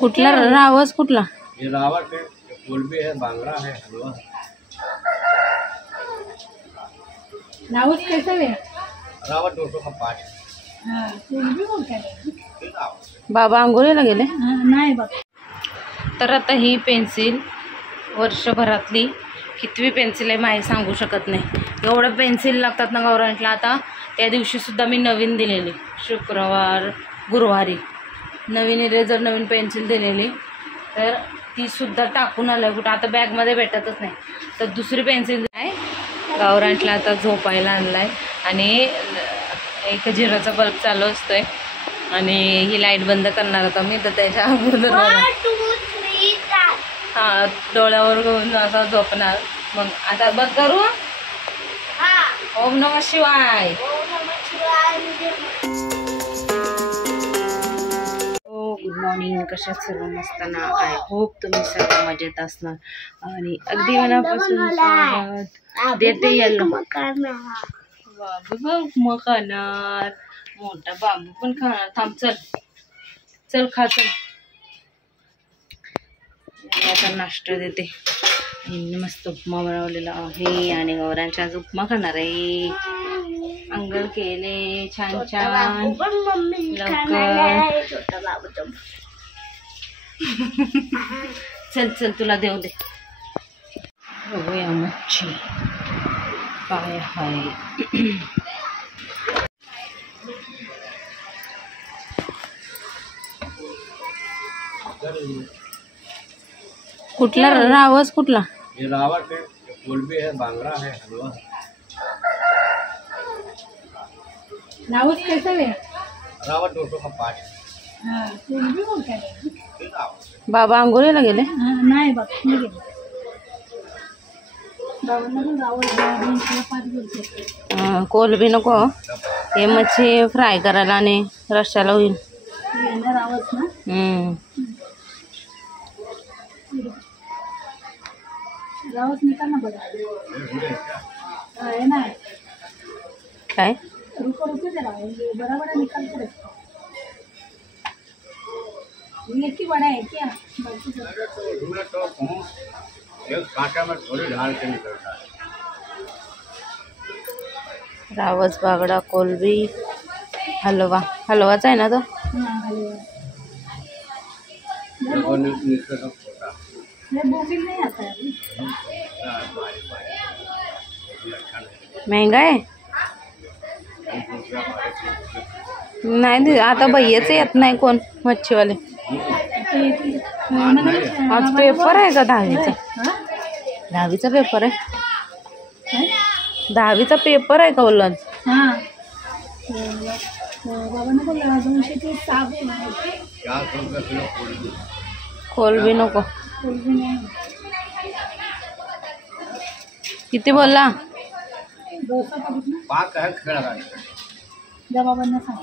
कुठला रावस कुठला? ये रावत है, कोलबी है, बांगड़ा है, हलवा। रावस कैसा है? रावत 200 का 5। हाँ, कोलबी बोलता है। बाबा आंघोळीला गेले. नाही बाबा. तर आता ही पेन्सिल वर्षभरातली कितवी पेन्सिल आहे माही सांगू शकत नाही. एवढं पेन्सिल लागतात ना गौरांटला. आता त्या दिवशीसुद्धा मी नवीन दिलेली, गुरुवारी नवीन इरेजर नवीन पेन्सिल दिलेली, तर तीसुद्धा टाकून आलं कुठं. आता बॅगमध्ये भेटतच नाही. तर दुसरी पेन्सिल आहे गौरांटला आता झोपायला आणला आहे. आणि एक झिरोचा बल्ब चालू असतो आहे आणि ही लाईट बंद करणार होता मी. तर त्याच्या अगोदर हां डोळ्यावर घेऊन असा झोपणार. मग आता बघ करू. ओम नमः शिवाय. Good morning. कशात सर्व मस्ताना. आय होप तुम्ही सर्व मजेत असणार. आणि अगदी मनापासून स्वागत देते येलो. बाबू बघ मग खाणार. मोठा बाबू पण खाणार. थांब चल चल खा चल. आता नाश्ता देते. मस्त उपमा बनवलेला आहे आणि गौरांच्या आज उपमा खाणार आहे. अंघोळ केले छान छान लवकर. चल चल तुला देऊ दे. बघूया मच्छी काय आहे. कुठला रावस कुठला? ये रावत है, कोलबी है, बांगड़ा है, हलवा। रावस कैसा है? रावत 200 का 5। हाँ, कोलबी बोलता है। बाबा आंघोळीला गेले. नाही बाबा नाही गेले. बाबांना पण रावस 5 बोलते. कोलबी नको. हे मच्छी फ्राय करायला आणि रश्श्याला होईल. रावस ना. रावस निकाल ना बघा. आहे ना काय रुको जरा बड़ा बड़ा निकाल कर रखो. ये की बड़ा है क्या? एक कांटा में थोड़ी ढाल के निकलता है. रावस बागडा कोलबी हलवा. हलवाच आहे ना तो. नहीं आता है. महंगा आहे. नाही आता भैयाच येत नाही कोण मच्छीवाले. आज पेपर आहे का 10वीचा? 10वीचा पेपर आहे. 10वीचा पेपर आहे का बोलला? हां बाबांना बोलला 230 साबण. कोलबी नको. कोलबी नाही. किती बोलला? 200 का कितना? पाक है खेळा. बाबांना सांग.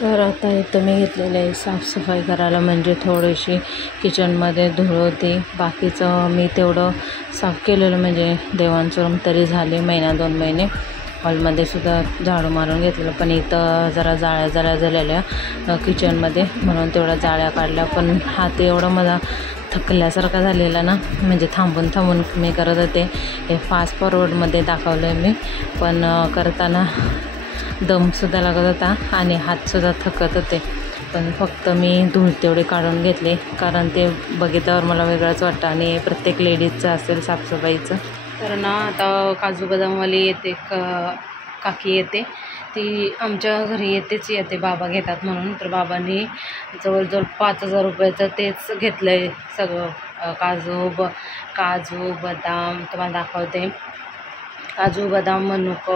तर आता इथं मी घेतलेलं आहे साफसफाई करायला. म्हणजे थोडीशी किचनमध्ये धूळ होती. बाकीचं मी तेवढं साफ केलेलं. म्हणजे देवांचं रूम तरी झाले 1-2 महिने. हॉलमध्ये सुद्धा झाडू मारून घेतलेलं. पण इथं जरा जाळ्या झालेल्या किचनमध्ये, म्हणून तेवढ्या जाळ्या काढल्या. पण हात एवढा मला थकल्यासारखा झालेला ना. म्हणजे थांबून मी करत होते. हे फास्ट फॉरवर्डमध्ये दाखवलं आहे मी. पण करताना दमसुद्धा लागत होता आणि हातसुद्धा थकत होते. पण फक्त मी धूळ तेवढे काढून घेतले, कारण ते बघितल्यावर मला वेगळंच वाटतं. आणि प्रत्येक लेडीजचं असेल साफसफाईचं. तर ना आता काजू बदामवाली येते काकी येते. ती आमच्या घरी येते. बाबा घेतात म्हणून. तर बाबांनी जवळजवळ 5000 रुपयाचं तेच घेतलं आहे सगळं. काजू बदाम तुम्हाला दाखवते. काजू बदाम मनुक,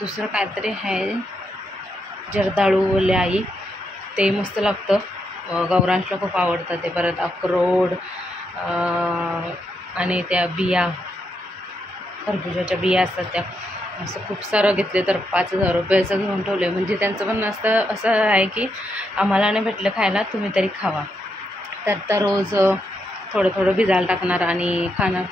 दुसरं काहीतरी आहे जर्दाळू बोलले आई. ते मस्त लागतं. गौरांशला खूप आवडतं ते. परत अक्रोड आणि त्या बिया, खरबुजाच्या बिया असतात त्या. असं खूप सारं घेतले. तर 5000 रुपयाचं घेऊन ठेवले. म्हणजे त्यांचं पण असं आहे की आम्हाला नाही भेटलं खायला, तुम्ही तरी खावा. तर रोज थोडं भिजायला टाकणार आणि खाणार.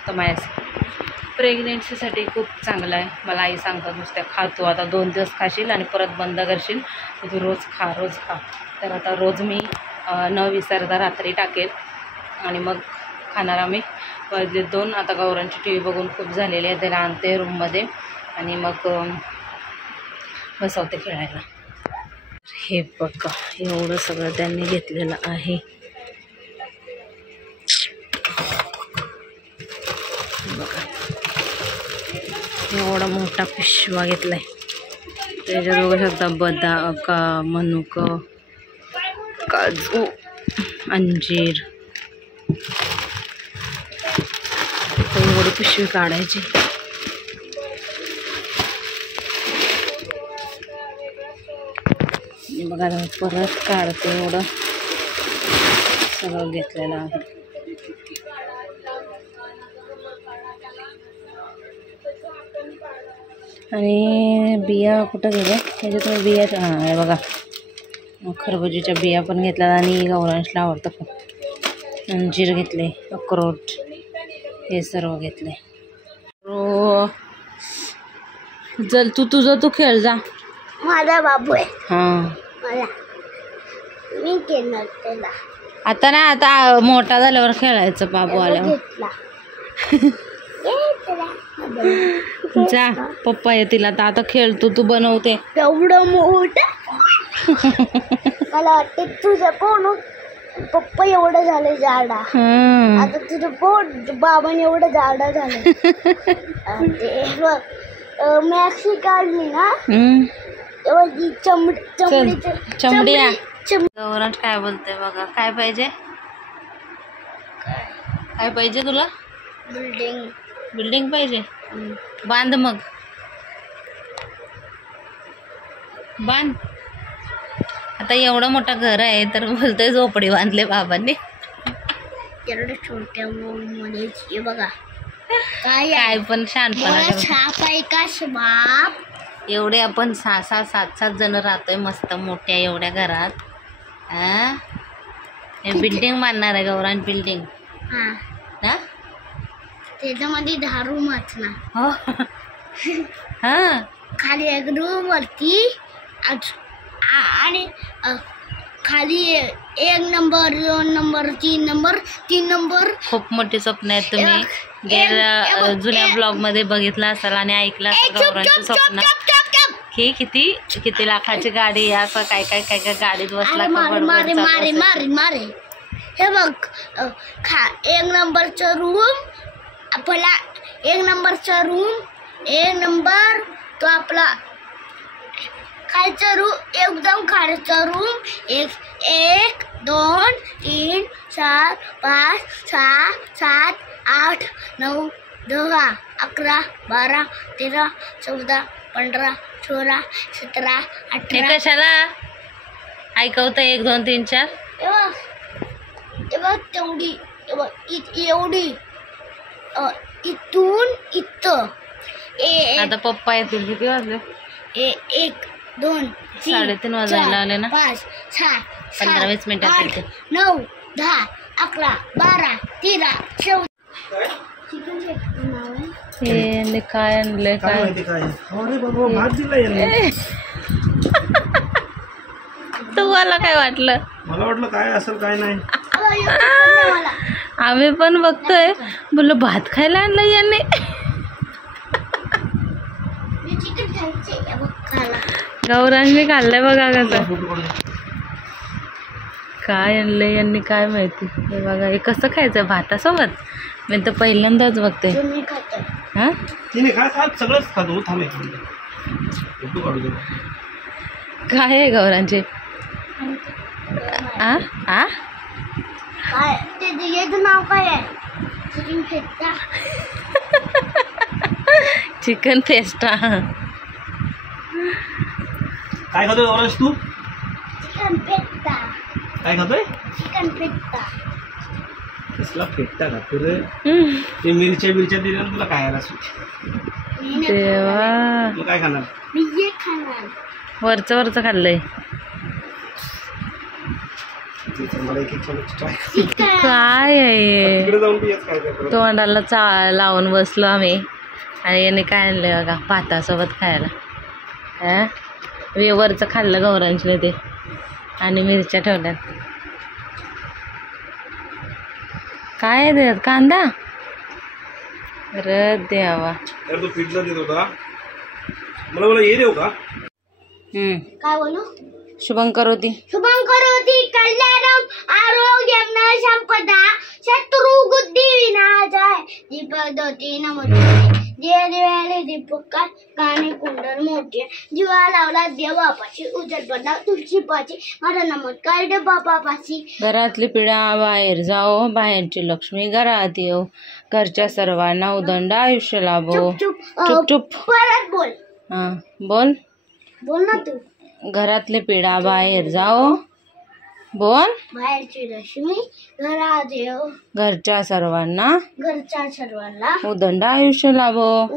तर प्रेग्नेन्सीसाठी खूप चांगलं आहे. मला आई सांगतात नुसत्या खा तू आता 2 दिवस खाशील आणि परत बंद करशील तू रोज खा रोज खा. तर आता रोज मी न विसरता रात्री टाकेल आणि मग खाणार आम्ही. 2 आता गौरांची टी व्ही बघून खूप झालेली आहे. त्याला आणते रूममध्ये आणि मग बसवते खेळायला. हे बघा एवढं सगळं त्यांनी घेतलेलं आहे. बघा एवढा मोठा पिशवा घेतलाय. त्याच्यात बघू शकता बदाम का मनुक काजू अंजीर. एवढी पिशवी काढायची. बघा परत काढते. एवढं सगळं घेतलेलं आहे. आणि बिया कुठं गेल्या ह्याच्यात बिया. हां हे बघा खरबुजीच्या बिया पण घेतल्या आणि गौरांशला आवडतं खूप. अंजीर घेतले अक्रोट हे सर्व घेतले. चल तू खेळ जा. माझा बाबू आहे. हां मला मी केलं त्याला. आता नाही आता मोठा झाल्यावर खेळायचं बाबू आल्यावर. जा पप्पा येतील आता खेळ तू बनवते. एवढं मोठं मला वाटते तुझं कोण पप्पा एवढं झालं जाडा. आता तुझं पोट बाबाने एवढं जाडा झालं. ते बघ मॅक्सी काढली ना तेव्हा ती चमडी. गौरांश काय बोलते बघा. काय पाहिजे काय पाहिजे तुला. बिल्डिंग पाहिजे. बांध मग बांध. आता एवढं मोठं घर आहे तर बोलतोय झोपडी बांधले बाबांनी. एवढं छोट्या मध्ये बघा काय पण शहाणपणा. छाप आहे का बाप. एवढे आपण 6-6, 7-7 जण राहतोय मस्त मोठ्या एवढ्या घरात. बिल्डिंग बांधणार आहे गौरांश. बिल्डिंग ना त्याच्यामध्ये 10 रूम ना. हो हां खाली एक रूम वरती आणि खाली 1 नंबर 2 नंबर 3 नंबर 3 नंबर. खूप मोठी स्वप्न आहेत. तुम्ही जुन्या ब्लॉग मध्ये बघितलं असाल आणि ऐकलं असाल गौरांचे स्वप्न की किती लाखाची गाडी. असं काय गाडीत बसला. मारे हे बघ 1 नंबरचा रूम आपला 1 नंबरचा रूम 1 नंबर तो आपला खालचा रूम एकदम खालचा रूम 1 2 3 4 5 6 7 8 9 10 11 12 13 14 15 16 17 18. कशाला ऐकवतं 1 2 3 4. तेव्हा तेवढी एवढी इथून इथं. आता पप्पा येतील. किती वाजले. 1 2 3 वाजायला आले ना. 5 6 15-20 मिनिटात येते. 9 10 11 12 13 14. हे काय आणलंय काय. तुम्हाला काय वाटलं. मला वाटलं काय असेल काय नाही. आम्ही पण बघतोय बोललो भात खायला आणलं यांनी. गौरांनी खाल्लंय बघा कसं. काय आणलंय यांनी काय माहिती. हे बघा हे कसं खायचं भातासोबत. मी तर पहिल्यांदाच बघते. हा सगळंच खातो थांबे. काय आहे गौरांचे. नाव काय आहे. Chicken festa. Chicken festa. काय खातोय गौरांश तू. Chicken festa. काय खातोय. Chicken festa. कसला फेट्टा खातो रे. ते मिरच्या दिल्या तुला काय देवा. तू काय खाणार. मी खाणार. वरचं खाल्लंय. काय आहे. जाऊन तोंडाला लावून बसलो आम्ही. आणि याने काय आणलंय बघा भातासोबत खायला. हा वेवरचं खाल्लं गौरांशने ते आणि मिरच्या ठेवल्यात. काय आहे त्यात? कांदा. अरे देवा. तो पिझ्झा देत होता मला हे देऊ का? काय बोलू? शुभं करोती कल्याणम आरोग्यम संपदा शत्रु बुद्धी विनाशाय दीपदती नमोते देवाले दीपकात गाणे कुंडल मोठे जीवा लावला देवापाशी उजड पडला तुळशीपाशी माझा नमस्कार दे बापापाशी. घरातली पिढा बाहेर जाओ, बाहेरची लक्ष्मी घरात येऊ, घरच्या सर्वांना उदंड आयुष्य लाभो. चुप चुप परत बोल. हा बोल ना तू. घरातले पिढा बाहेर जाओ, बोल. बाहेरची लक्ष्मी घरात येऊ, घरच्या सर्वांना उदंड आयुष्य लाभो.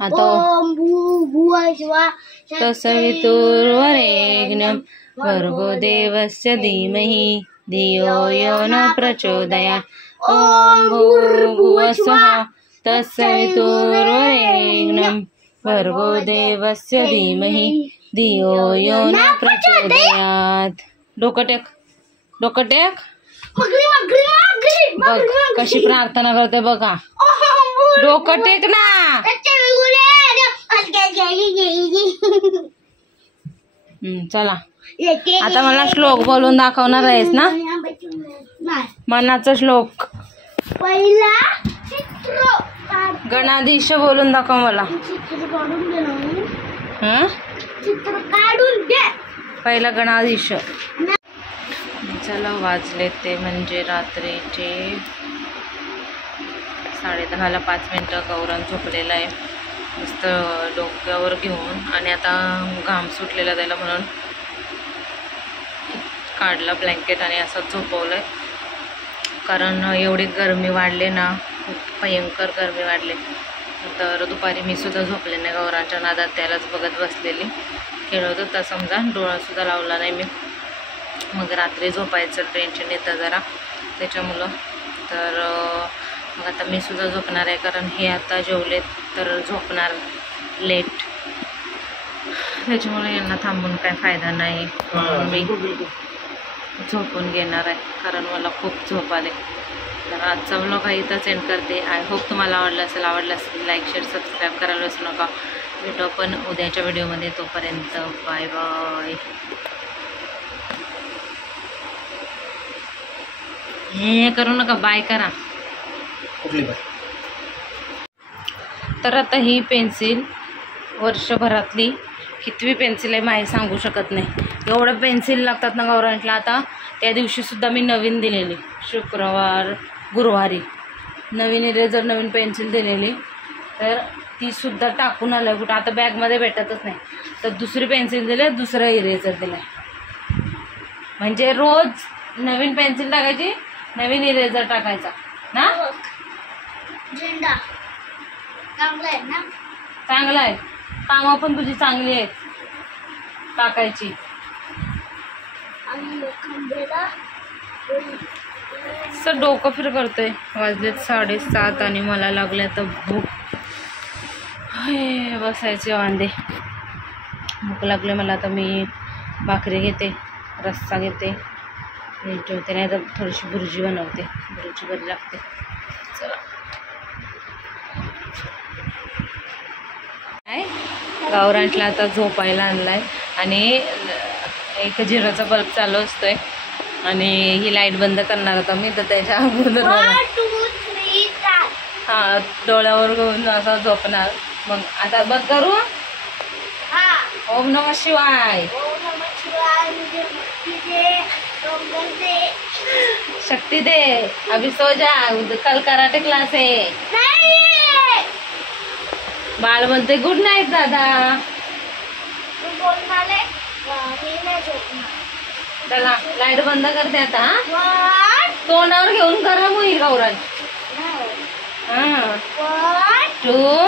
आता ओम भूर्भुवः स्वः तत्सवितुर्वरेण्यं भर्गो देवस्य धीमहि धियो यो न प्रचोदयात्. ओम भूर्भुवः स्वः तत्सवितुर्वरेण्यं भर्गो देवस्य धीमहि धियो यो न प्रचोदयात्. डोकं टेक. बघ कशी प्रार्थना करते बघा. डोकं टेक ना. चला आता मला श्लोक बोलून दाखवणार आहेस ना? मनाचा श्लोक. पहिला चित्र गणाधीश बोलून दाखव मला. चित्र काढून दे. पहिला गणाधीश. चला वाजले ते म्हणजे रात्रीचे 10:30ला 5 मिनिटं. गौरांग झोपलेला आहे मस्त डोक्यावर घेऊन आणि आता घाम सुटलेला त्याला म्हणून काढला ब्लँकेट आणि असं झोपवलंय. कारण एवढी गरमी वाढले ना, खूप भयंकर गरमी वाढले. तर दुपारी मी सुद्धा झोपले नाही. गौरांच्या नादात त्यालाच बघत बसलेली. खेळत होता समजा, डोळासुद्धा लावला नाही मी. मग रात्री झोपायचं टेन्शन येतं जरा त्याच्यामुळं. तर मग आता मी सुद्धा झोपणार आहे कारण हे आता जेवलेत तर झोपणार लेट. त्याच्यामुळे यांना थांबून काय फायदा नाही. मी झोपून घेणार आहे कारण मला खूप झोप आले. तर आजचा व्लॉग हा इथंच एंड करते. आय होप तुम्हाला आवडलं असेल लाईक शेअर सबस्क्राईब करायला विसरू नका. भेटू आपण उद्याच्या व्हिडिओमध्ये. तोपर्यंत बाय बाय. हे करू नका, बाय करा. तर आता ही पेन्सिल वर्षभरातली कितवी पेन्सिल आहे माही सांगू शकत नाही. एवढं पेन्सिल लागतात ना गौरांटला. आता त्या दिवशीसुद्धा मी नवीन दिलेली, गुरुवारी नवीन इरेजर नवीन पेन्सिल दिलेली. तर तीसुद्धा टाकून आलं कुठं. आता बॅगमध्ये भेटतच नाही. तर दुसरी पेन्सिल दिले, दुसरं इरेजर दिलं. म्हणजे रोज नवीन पेन्सिल टाकायची, नवीन इरेजर टाकायचा ना. झेंडा चांगला आहे ना. चांगला आहे. कामं पण तुझी चांगली आहेत टाकायची. आणि खंबेला सर डोकं फिर करतोय. वाजलेत 7:30 आणि मला लागले तर भूक. बसायचे वांदे. भूक लागले मला. आता मी भाकरी घेते, रस्सा घेते, ठेवते. नाही तर थोडीशी भुर्जी बनवते. भुर्जी बरी लागते. चला गावरांटला आता झोपायला आणलाय आणि एक झिरोचा बल्ब चालू असतोय आणि ही लाईट बंद करणार होता मी. तर त्याच्या अगोदर हां डोळ्यावर घेऊन असं झोपणार. मग आता बंद करू. ओम नमः शिवाय. शक्ति दे. अभी सो जा, कल कराटे क्लास है. बाळ म्हणते गुड नाईट दादा. चला लाईट बंद करते आता. तोंडावर घेऊन गरम होईल गौरांग. 1 2